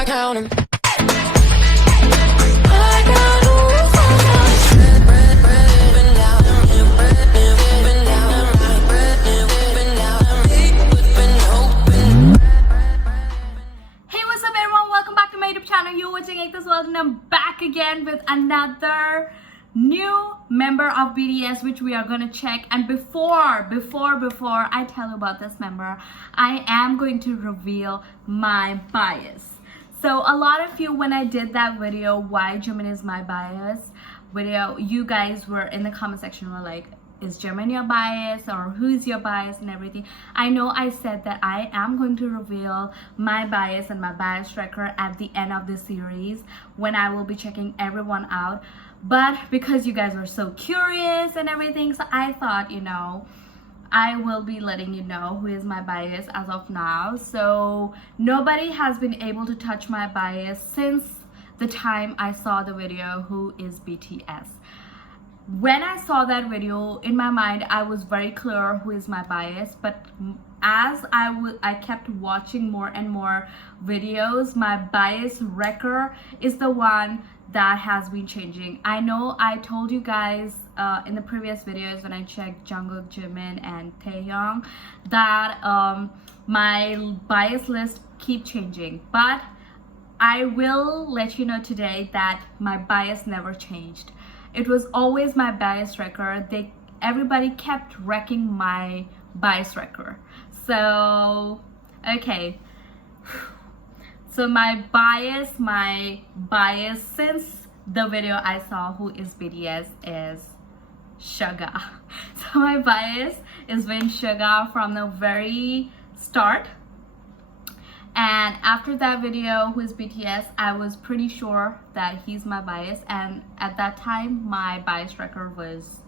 I count 'em. You're watching Agust D and I'm back again with another new member of BTS which we are gonna check. And before I tell you about this member, I am going to reveal my bias. So a lot of you, when I did that video, why Jimin is my bias video, you guys were in the comment section were like, is Jimin your bias or who's your bias and everything. I know I said that I am going to reveal my bias and my bias record at the end of this series when I will be checking everyone out, but because you guys are so curious and everything, so I thought, you know, I will be letting you know who is my bias as of now. So nobody has been able to touch my bias since the time I saw the video who is BTS. When I saw that video, in my mind I was very clear who is my bias, but as I kept watching more and more videos, my bias record is the one that has been changing. I know I told you guys in the previous videos when I checked Jungkook, Jimin and Taehyung that my bias list keep changing, but I will let you know today that my bias never changed. It was always my bias record. Everybody kept wrecking my bias record. So okay, so my bias since the video I saw who is BTS is Suga. So my bias is been Suga from the very start. And after that video who is BTS, I was pretty sure that he's my bias, and at that time my bias record was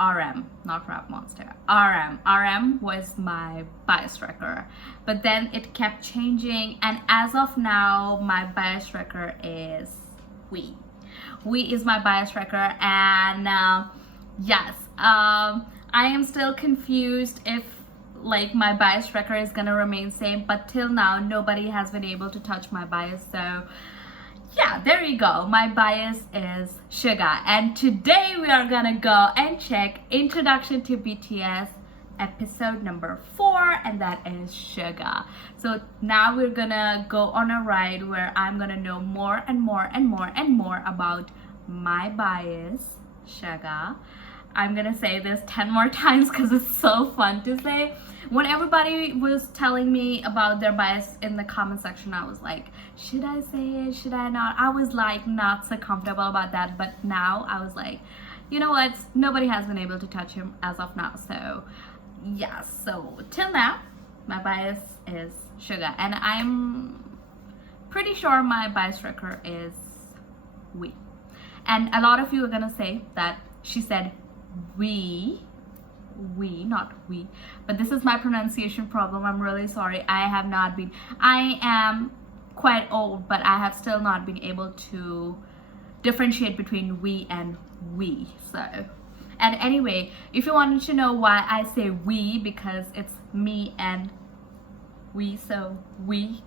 RM, not Rap Monster. RM was my bias record, but then it kept changing, and as of now my bias record is We is my bias record. And yes, I am still confused if like my bias record is gonna remain same, but till now nobody has been able to touch my bias. So yeah, there you go, my bias is Suga, and today we are gonna go and check Introduction to BTS episode number 4, and that is Suga. So now we're gonna go on a ride where I'm gonna know more and more and more and more about my bias Suga. I'm gonna say this 10 more times because it's so fun to say. When everybody was telling me about their bias in the comment section, I was like, should I say it, should I not? I was like not so comfortable about that, but now I was like, you know what, nobody has been able to touch him as of now. So yeah, so till now my bias is Suga, and I'm pretty sure my bias record is We. And a lot of you are gonna say that she said we, not we, but this is my pronunciation problem. I'm really sorry. I am quite old, but I have still not been able to differentiate between we and we. So, and anyway, if you wanted to know why I say we, because it's me and we, so we.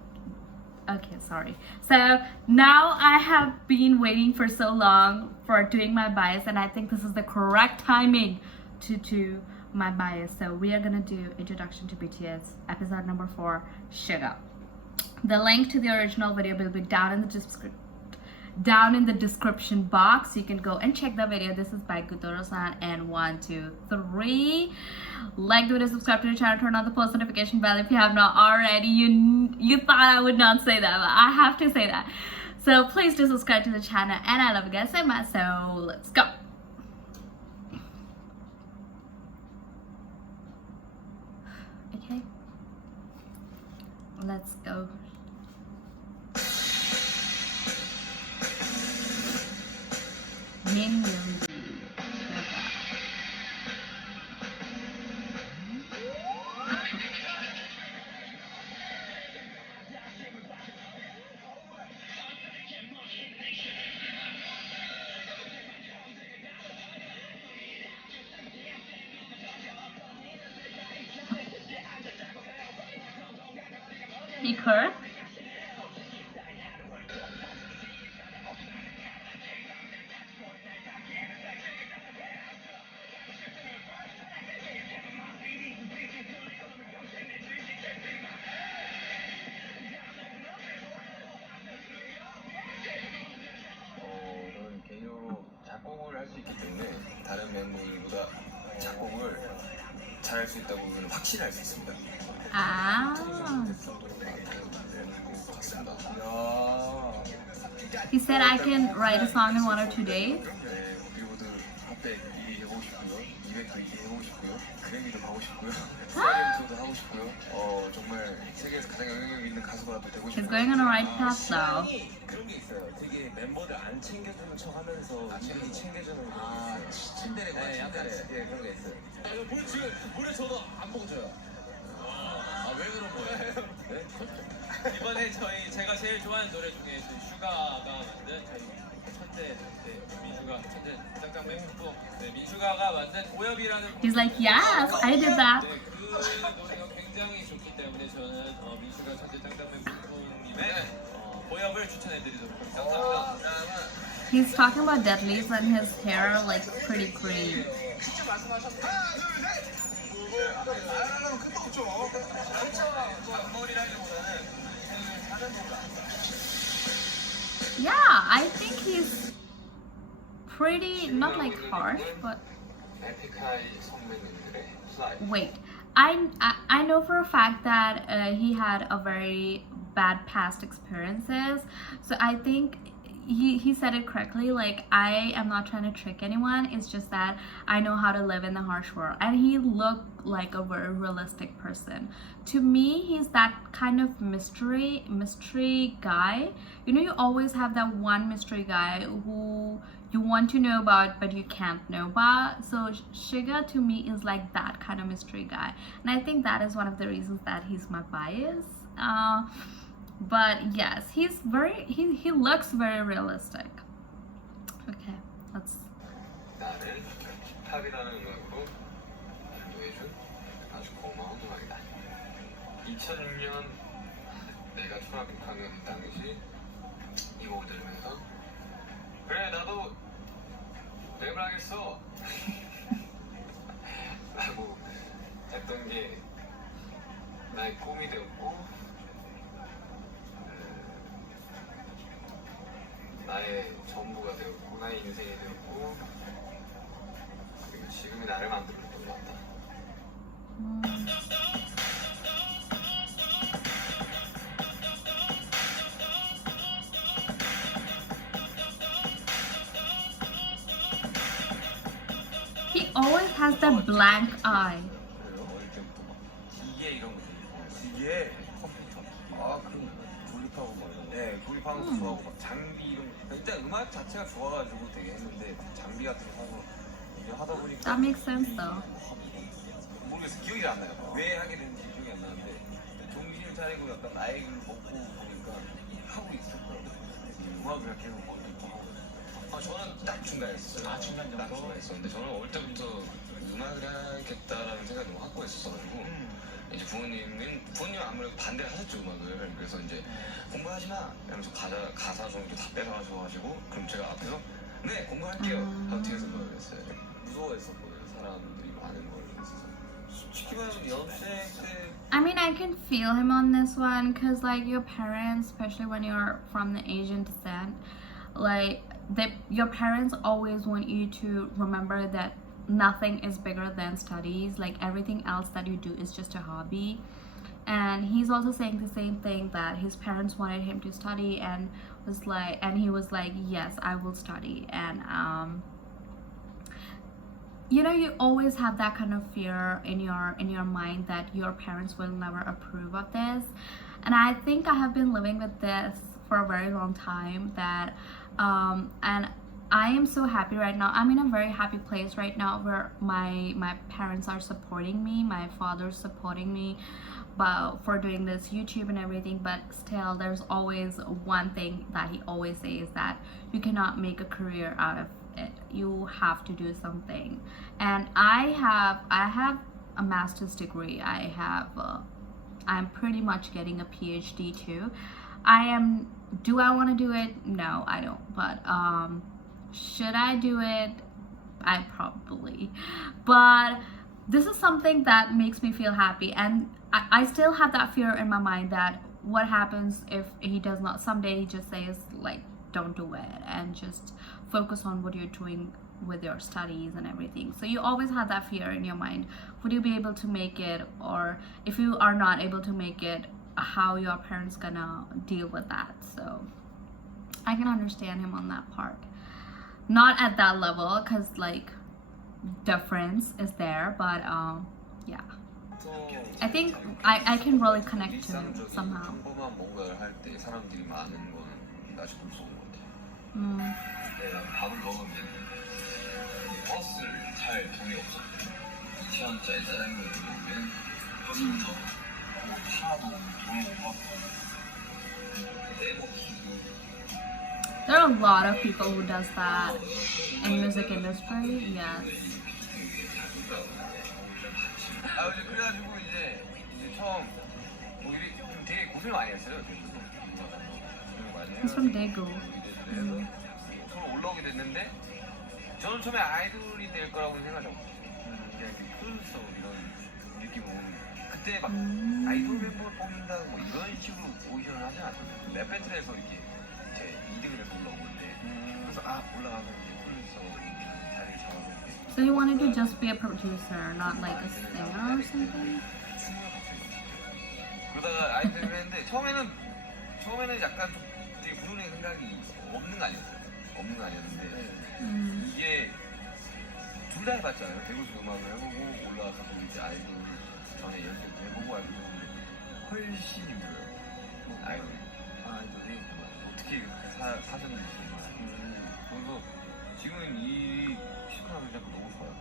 Okay, sorry. So now I have been waiting for so long for doing my bias, and I think this is the correct timing to do my bias. So we are gonna do Introduction to BTS episode number 4, Suga. The link to the original video will be down in the description box. You can go and check the video. This is by Gutoro-san, and 1, 2, 3. Like the video, subscribe to the channel, turn on the post notification bell if you have not already. You thought I would not say that, but I have to say that. So please do subscribe to the channel, and I love you guys so much. So let's go. Okay, let's go. Speaker. 잘할 수 있다고 확실히 알 수 있습니다. Ah. He said I can write a song in 1 or 2 days. 빌보드 핫백 1위 해보고 싶고요. 200도 2위 해보고 싶고요. 그래미도 가고 싶고요. 스타일도 하고 싶고요. 정말 세계에서 가장 영향력 있는 가수가 되고 싶어요. He's going on a right path though. 그런 게 있어요. 되게 멤버들 안 챙겨주는 척하면서 이들이 챙겨주는 거. 친데레 네, 약간 그런 게 있어요. 볼 저도 안 보고 줘요. 왜 그런 거예요? 이번에 제가 제일 좋아하는 노래 중에 슈가가 만든 천재 민슈가 천재 짱짱맨 또 민슈가가 만든 고엽이라는 He's like, yes, I did that. 네, 그 노래가 굉장히 좋기 때문에 저는 민슈가 천재 짱짱맨 님의 고엽을 추천해드리도록 하겠습니다. 감사합니다. He's talking about deadlifts and his hair like pretty green. 직접 말씀하셨는데 하나 둘 셋! 말하려면 끝도 없죠. 앞머리라기보다는 하는 동안 Yeah, I think he's pretty, not like harsh, but 에픽하이 선배님들의 슬라이드. wait. I know for a fact that he had a very bad past experiences, so I think he said it correctly. Like, I am not trying to trick anyone, it's just that I know how to live in the harsh world, and he looked like a very realistic person. To me, he's that kind of mystery guy. You know, you always have that one mystery guy who you want to know about but you can't know about. So Suga to me is like that kind of mystery guy, and I think that is one of the reasons that he's my bias. But yes, he looks very realistic. Okay, let's. 나는 힙합이라는 음악으로 인도해준 아주 고마운 음악이다. 2006년 내가 초등학교 6학년 당시 이 곡을 들으면서 그래 나도 랩을 하겠어 라고 했던 게 나의 꿈이 되었고 나의 전부가 되었고 나의 인생이 되었고 그리고 지금의 나를 만들었던 것 같다. He always has that blank eye. 어릴 때부터 막 기계 이런 거 기계 컴퓨터 그럼 조립하고 막 네 조립하는 거 좋아하고 막 장비 이런 거 일단 음악 자체가 좋아가지고 되게 했는데 장비 같은 거 사서 이제 하다 보니까 That makes sense though. 모르겠어 기억이 안 나요 왜 하게 됐는지 기억이 안 나는데 정신을 차리고 약간 나이 를 먹고 보니까 하고 있었더라고요. 음악을 계속 먼저 하고 저는 딱 중간이었어요. 중간 정도? 딱 중간이었었는데 저는 어릴 때부터 음악을 해야겠다라는 생각을 너무 갖고 있었어가지고 이제 부모님은 아무래도 반대를 하셨죠 음악을. 그래서 이제 공부하지 마 이러면서 가사 정도 다 뺏어가셔가지고 그럼 제가 앞에서 네 공부할게요 하고 뒤에서 그걸 했어요. 무서워했었거든요 사람들이 많은 걸. 솔직히 말하면 연습생 때 I mean, I can feel him on this one, cause like your parents, especially when you're from the Asian descent, like your parents always want you to remember that nothing is bigger than studies. Like everything else that you do is just a hobby. And he's also saying the same thing, that his parents wanted him to study and he was like, yes, I will study. And you know, you always have that kind of fear in your mind that your parents will never approve of this. And I think I have been living with this for a very long time, that and I am so happy right now. I'm in a very happy place right now where my parents are supporting me, my father's supporting me for doing this YouTube and everything. But still, there's always one thing that he always says, that you cannot make a career out of it. You have to do something. And I have a master's degree. I'm pretty much getting a PhD too. Do I want to do it? No, I don't. But should I do it? I probably. But this is something that makes me feel happy, and I still have that fear in my mind that what happens if he does not, someday he just says like, don't do it and just focus on what you're doing with your studies and everything. So you always have that fear in your mind. Would you be able to make it? Or if you are not able to make it, how your parents gonna deal with that? So I can understand him on that part. Not at that level, because like difference is there, but yeah, I think I can really connect to him somehow. 평범한 뭔가를 할 때 사람들이 많은 거는 아직도 무서운 것 같아. 내가 밥을 먹으면 버스를 탈 돈이 없어. 2,000원짜리 짜장면을 먹으면 버스부터 타도 돈을 못 받고 내 목숨. There are a lot of people who does that in music industry. Yes. 아, 이제 그래가지고 이제 처음 뭐 이게 좀 되게 고생을 많이 했어요. He's from Daegu. 서로 올라오게 됐는데 저는 처음에 아이돌이 될 거라고 생각하지 않았어요. 그냥 프로듀서 이런 느낌으로 그때 막 아이돌 멤버를 뽑는다 뭐 이런 식으로 오디션을 하지 않았어요. 랩 배틀에서 이렇게 제 2등을 해서 올라오는데 그래서 올라가면 이제 프로듀서 자리를 잡아서 So you wanted to just be a producer, not like a singer or something? 그러다가 아이돌을 했는데 처음에는 약간 되게 부르는 생각이 없는 거 아니었어요. 없는 거 아니었는데 이게 둘 다 해봤잖아요. 대구에서 음악을 해보고 올라가서 이제 아이돌 전에 연습 해보고 하는데 훨씬 힘들어요. 아이돌이 어떻게 그렇게 사셨는지 정말. 그래서 지금 이 시간을 자꾸 너무 좋아요.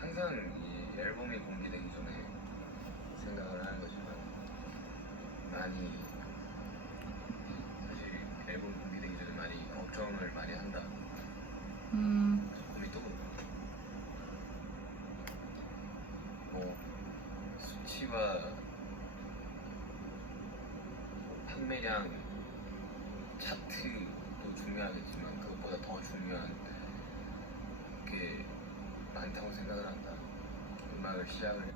항상 이 앨범이 공개되기 전에 생각을 하는 거지만 많이 사실 앨범 공개되기 전에 많이 걱정을 많이 한다. 조금 또 뭐 수치와 판매량 차트도 중요하겠지만 그것보다 더 중요한 게 많다고 생각을 한다. 음악을 시작을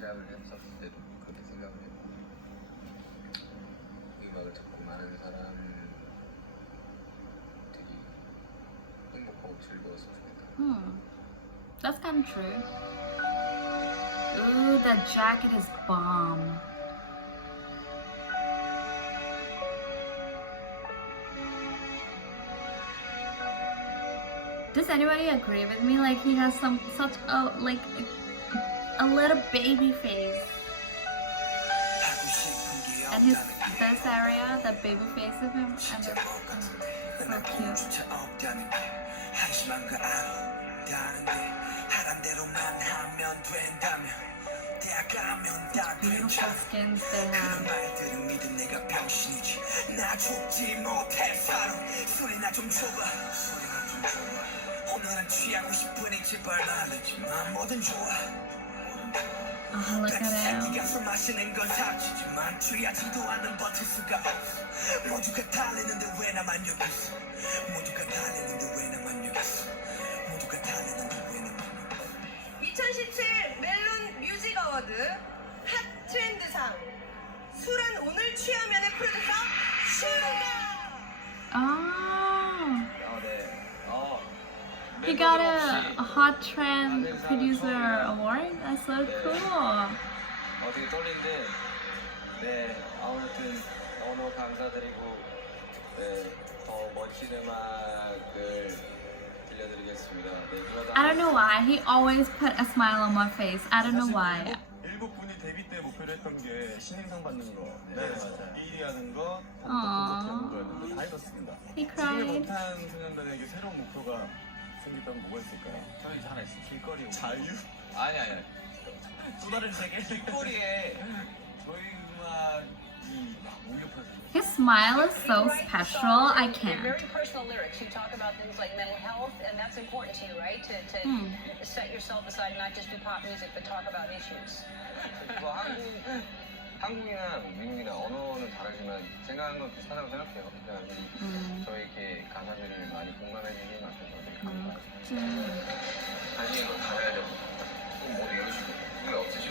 했었을 때도 그렇게 생각을 했고 음악을 듣고 많은 사람들이 행복하고 즐거웠으면 좋겠다. That's kind of true. Ooh, that jacket is bomb. Does anybody agree with me? Like he has such a a little baby face. And this area, the baby face of him, and so cute. Beautiful skins they have. Oh, look at him. 멜론 뮤직 어워드 핫 트렌드상 술은 오늘 취하면의 프로듀서 슈가. He got a hot trend producer award. That's so cool. 되게 떨리는데 아무튼 너무 감사드리고 더 멋진 음악을 들려드리겠습니다. I don't know why. He always put a smile on my face. I don't know why. 일곱 분이 데뷔 때 목표로 했던 게 신인상 받는 거, 맞아요. 1위 하는 거, Aww. 거였는데 다 이뤘습니다. He 지금의 cried. 방탄소년단에게 새로운 목표가 생겼다면 뭐가 있을까요? 저희 하나 있어요. 길거리 자유? 아니 또 다른 세계? 길거리에 저희 음악이 막 울려 His smile is so special. I They're can't. very personal lyrics. You talk about things like mental health, and that's important to you, right? To set yourself aside and not just do pop music, but talk about issues. 뭐 한국이나 미국이나 언어는 다르지만 생각하는 건 비슷하다고 생각해요. 그냥 저희 이렇게 가사들을 많이 공감해 주는 것 같아서 되게 감사해요. 아니 이거 가야 되고 뭐 이런 식으로 없으시고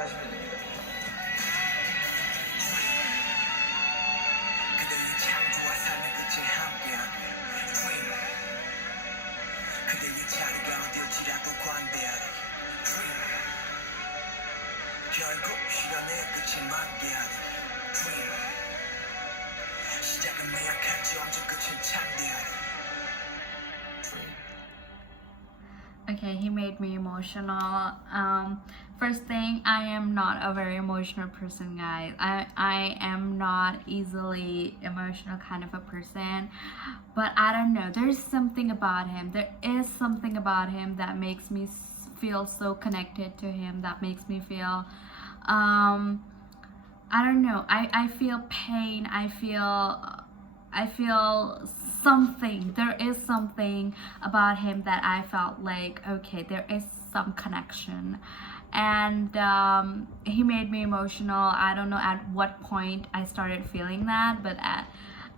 만족하시면 됩니다. 그대의 참 좋아 삶의 끝에 함께하길 Dream 그대의 자리가 어딜지라도 관대하리 Dream 결국 시간의 끝에 만개하리 Dream 시작은 미약할지언정 끝은 창대하리 Dream. Okay, he made me emotional. First thing, I am not a very emotional person, guys. I am not easily emotional kind of a person, but I don't know, there's something about him. There is something about him that makes me feel so connected to him, that makes me feel I don't know, I feel pain, I feel something. There is something about him that I felt like, okay, there is some connection. And he made me emotional. I don't know at what point I started feeling that, but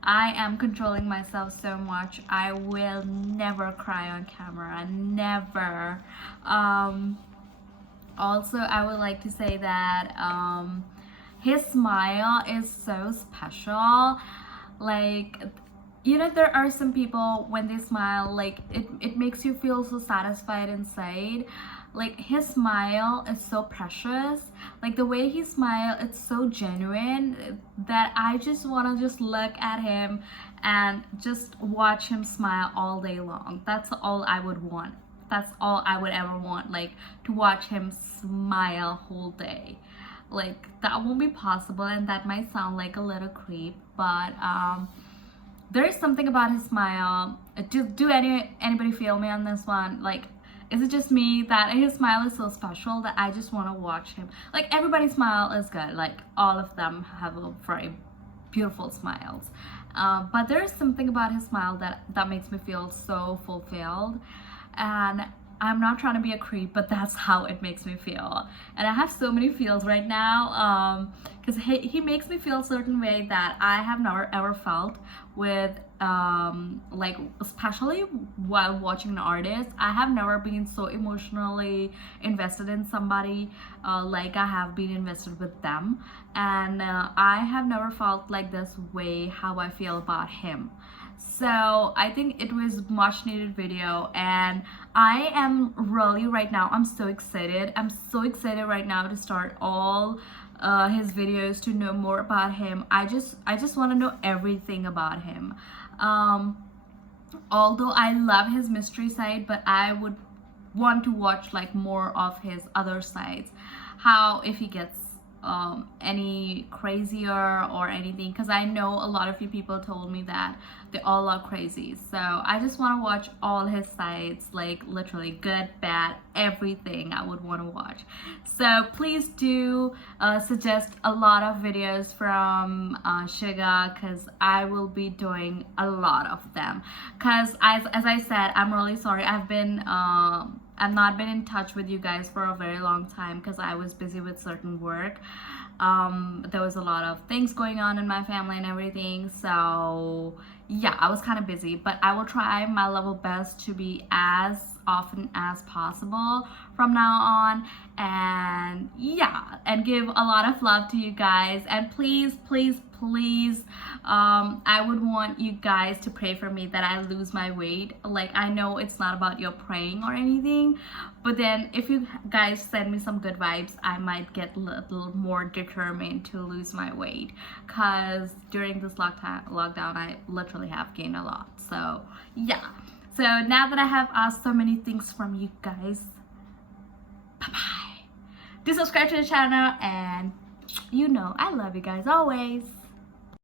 I am controlling myself so much. I will never cry on camera, never. Also, I would like to say that his smile is so special. Like, you know, there are some people when they smile, like it makes you feel so satisfied inside. Like, his smile is so precious. Like, the way he smiles, it's so genuine that I just want to just look at him and just watch him smile all day long. That's all I would want. That's all I would ever want, like, to watch him smile whole day. Like, that won't be possible, and that might sound like a little creep, but there is something about his smile. Do anybody feel me on this one? Like, is it just me that his smile is so special that I just want to watch him? Like, everybody's smile is good. Like, all of them have a very beautiful smiles. But there is something about his smile that makes me feel so fulfilled. And I'm not trying to be a creep, but that's how it makes me feel. And I have so many feels right now because he makes me feel a certain way that I have never ever felt with like, especially while watching an artist. I have never been so emotionally invested in somebody like I have been invested with them, and I have never felt like this way how I feel about him. So I think it was much needed video, and I am really right now, I'm so excited right now to start all his videos, to know more about him. I just want to know everything about him. Although I love his mystery side, but I would want to watch like more of his other sides, how if he gets any crazier or anything, because I know a lot of you people told me that they all are crazy. So I just want to watch all his sides, like literally good, bad, everything I would want to watch. So please do suggest a lot of videos from Suga, because I will be doing a lot of them. Because as I said, I'm really sorry, I've not been in touch with you guys for a very long time because I was busy with certain work. There was a lot of things going on in my family and everything, so yeah, I was kind of busy, but I will try my level best to be as often as possible from now on, and yeah, and give a lot of love to you guys. And please I would want you guys to pray for me that I lose my weight. Like, I know it's not about your praying or anything, but then if you guys send me some good vibes, I might get a little more determined to lose my weight, because during this lockdown I literally have gained a lot. So yeah, so now that I have asked so many things from you guys, bye bye. Do subscribe to the channel, and you know I love you guys always.